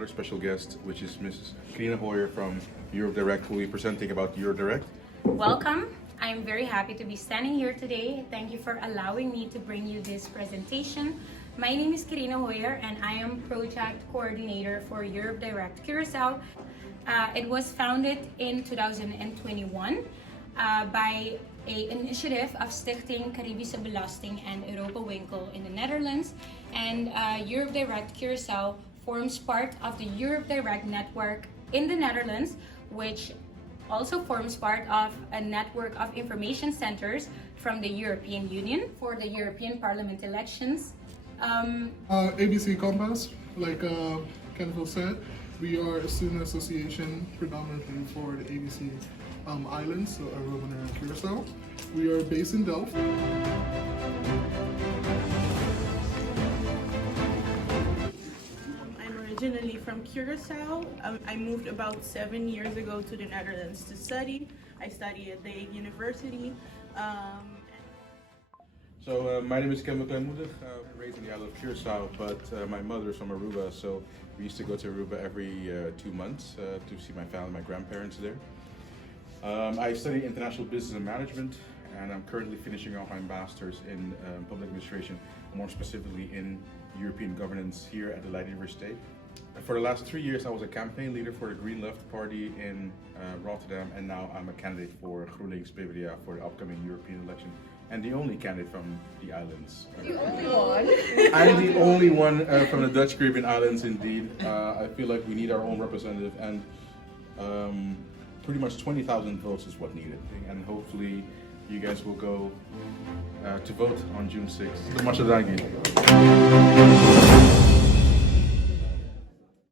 another special guest, which is Mrs. Karina Hoyer from Europe Direct, who will be presenting about Europe Direct. Welcome. I'm very happy to be standing here today. Thank you for allowing me to bring you this presentation. My name is Karina Hoyer and I am Project Coordinator for Europe Direct Curaçao. It was founded in 2021 by an initiative of Stichting Caribische Belasting and Europa Winkel in the Netherlands, and Europe Direct Curaçao forms part of the Europe Direct network in the Netherlands, which also forms part of a network of information centers from the European Union for the European Parliament elections. ABC Compass, like Kenville said, we are a student association predominantly for the ABC Islands, so Aruba and Curaçao. We are based in Delft. I'm originally from Curaçao. I moved about 7 years ago to the Netherlands to study. I study at the university. My name is Kenville Kleinmoedig, raised in the island of Curaçao, but my mother is from Aruba, so we used to go to Aruba every 2 months to see my family, my grandparents there. I study international business and management, and I'm currently finishing off my master's in public administration, more specifically in European governance here at the Leiden University. For the last 3 years, I was a campaign leader for the Green Left Party in Rotterdam, and now I'm a candidate for GroenLinks PvdA for the upcoming European election, and the only candidate from the islands. The only one? I'm the only one from the Dutch Caribbean islands, indeed. I feel like we need our own representative, and pretty much 20,000 votes is what needed, and hopefully you guys will go to vote on June 6th. Much thank you.